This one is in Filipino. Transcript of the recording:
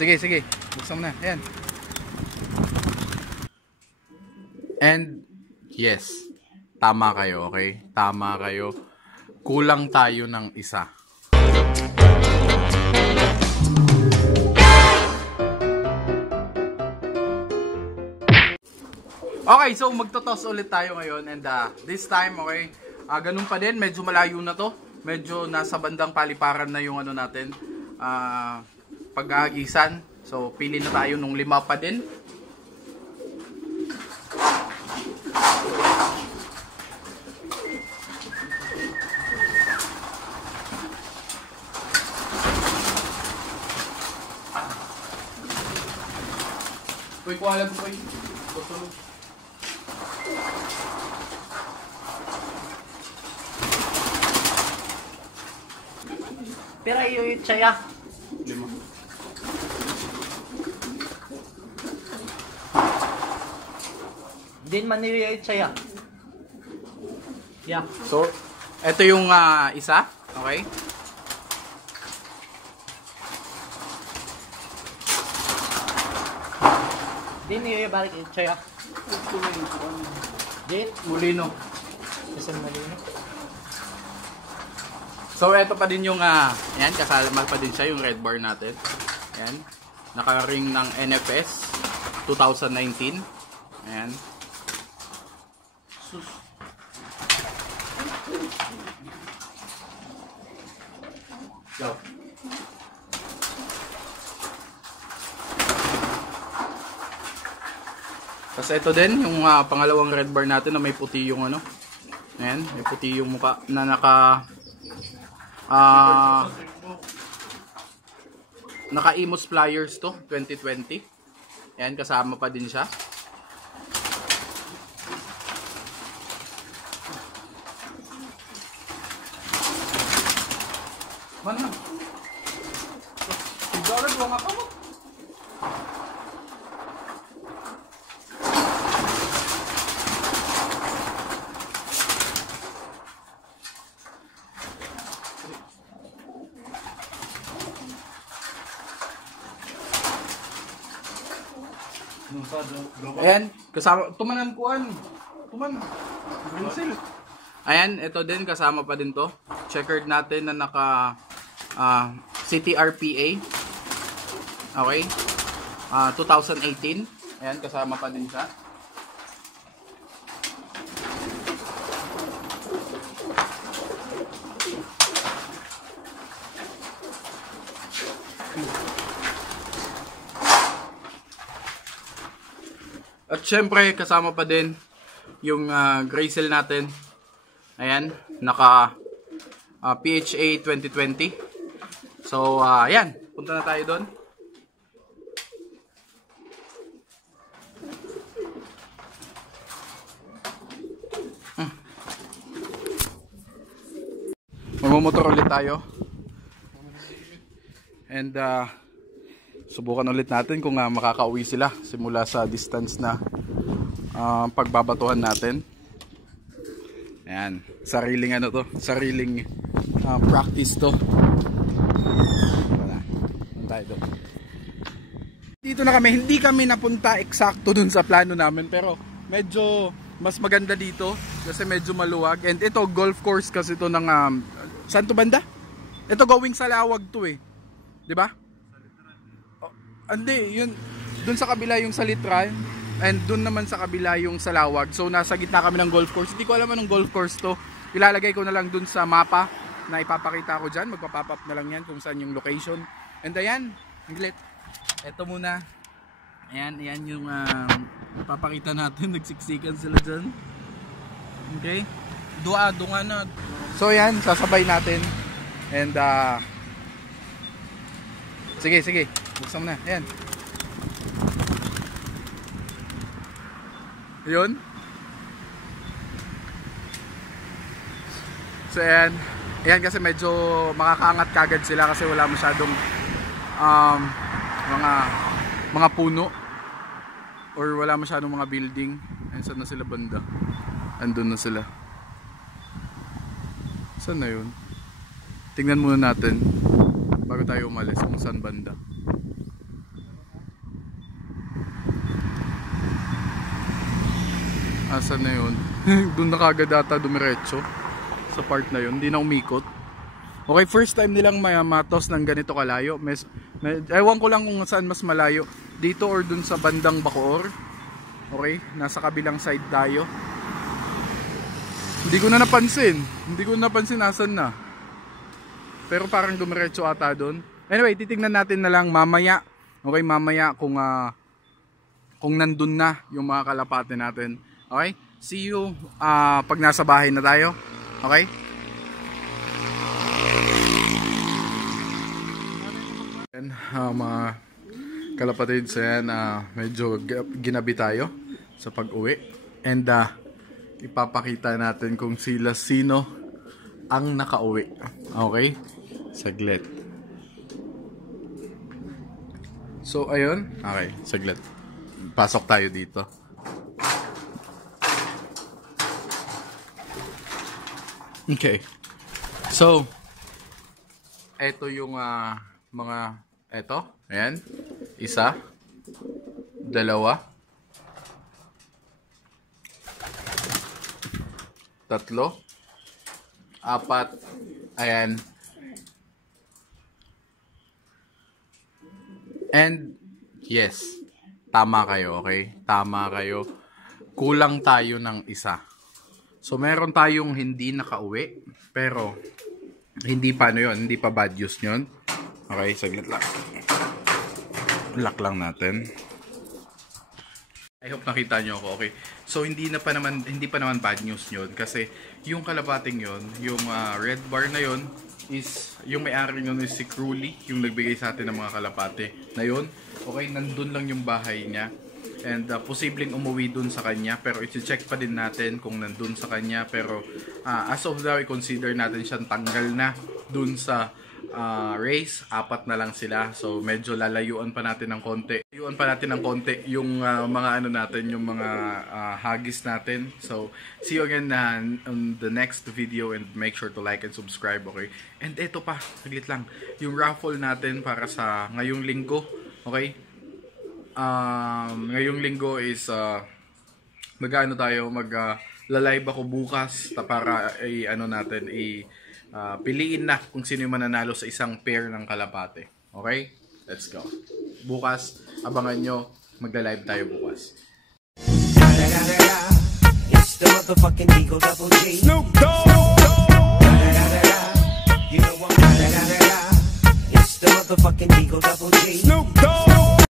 Sige, sige. Buksan mo na. Ayan. And, yes. Tama kayo, okay? Tama kayo. Kulang tayo ng isa. Okay, so magtotoss ulit tayo ngayon. And this time, okay, ganun pa din. Medyo malayo na to. Medyo nasa bandang paliparan na yung ano natin. Paghahagisan. So, pili na tayo nung 5 pa din. Uy, kuha lang po kayo. Pero yung tsaya. 5. Din man yung tsaya. Yeah. So, ito yung isa. Okay? Din yung balik yung tsaya. Din? Molino. Isang malino. So, ito pa din yung, yan, kasama pa din siya, yung red bar natin. Yan. Naka-ring ng NFS 2019. Ayan. Sus. Go. Kasi ito din, yung pangalawang red bar natin na may puti yung ano. Ayan, may puti yung mukha na naka-Emos Flyers to 2020. Ayan, kasama pa din siya. Mana? Sigurado buang ako mo. Ayan, kasama, tumanan kuan. Tuman. Pencil. Ayan, ito din, kasama pa din to. Checkered natin na naka CTRPA. Okay. 2018. Ayan, kasama pa din siya. At syempre, kasama pa din yung Graycel natin. Ayan, naka PHA 2020. So, ayan, punta na tayo doon. Magmumotor ulit tayo. And, subukan ulit natin kung makakauwi sila simula sa distance na pagbabatuhan natin. Ayan, sariling ano to, sariling practice to. Wala, tayo doon. Dito na kami, hindi kami napunta eksakto dun sa plano namin, pero medyo mas maganda dito kasi medyo maluwag. And ito, golf course kasi to ng, saan to banda? Ito going sa Lawag to eh, di ba? Hindi, yun, dun sa kabila yung sa Litran, and dun naman sa kabila yung sa Lawag. So nasa gitna kami ng golf course. Hindi ko alam anong golf course to. Ilalagay ko na lang dun sa mapa na ipapakita ko dyan. Magpapop up na lang yan kung saan yung location. And ayan, Anglet, eto muna. Ayan, ayan yung papakita natin. Nagsiksikan sila dyan. Okay? Dunga na. So ayan, sasabay natin. And sige, sige. Buksan mo na. Ayan. Yun. So ayan. Ayan kasi medyo makakaangat kagad sila kasi wala masyadong mga puno or wala masyadong mga building. Ayan, saan na sila banda? Andun na sila. Saan na yun? Tingnan muna natin bago tayo umalis kung saan banda. Asan na yun? Doon na kagad ata dumiretso. Sa part na yun. Hindi na umikot. Okay, first time nilang matos ng ganito kalayo. Ewan ko lang kung saan mas malayo. Dito or dun sa bandang Bacoor. Okay, nasa kabilang side tayo. Hindi ko na napansin nasan na. Pero parang dumiretso ata doon. Anyway, titignan natin na lang mamaya. Okay, mamaya kung nandun na yung mga kalapate natin. Okay? See you pag nasa bahay na tayo. Okay? Mga kalapatids, medyo ginabi tayo sa pag-uwi. And ipapakita natin kung sino ang nakauwi. Okay? Saglit. So, ayun. Okay, saglit. Pasok tayo dito. Okay. So, eto yung eto. Ayan. Isa. Dalawa. Tatlo. Apat. Ayan. And, yes. Tama kayo, okay? Tama kayo. Kulang tayo ng isa. So, meron tayong hindi nakauwi. Pero, hindi pa yun. Hindi pa bad news yun. Okay, saglit lang. Lock lang natin. I hope nakita nyo ako, okay? So, hindi pa naman bad news yun. Kasi, yung kalabating yun, yung red bar na yun, is, yung may-ari yun is si Crowley, yung nagbigay sa atin ng mga kalapate na yun. Okay, nandun lang yung bahay niya. And posibleng umuwi dun sa kanya, pero i-check pa din natin kung nandun sa kanya. Pero as of now, i-consider natin siyang tanggal na dun sa race. 4 na lang sila, so medyo lalayuan pa natin ng konti. Yung mga natin, yung mga hagis natin. So see you again on the next video, and make sure to like and subscribe, okay? And eto pa, saglit lang, yung raffle natin para sa ngayong linggo, okay? Ngayong linggo is live ako bukas para piliin na kung sino yung mananalo sa isang pair ng kalapate. Okay? Let's go. Bukas, abangan nyo, magla-live tayo bukas. It's the motherfucking Eagle Double G. Snoop Dogg. You know I'm It's the motherfucking Eagle Double G. Snoop Dogg.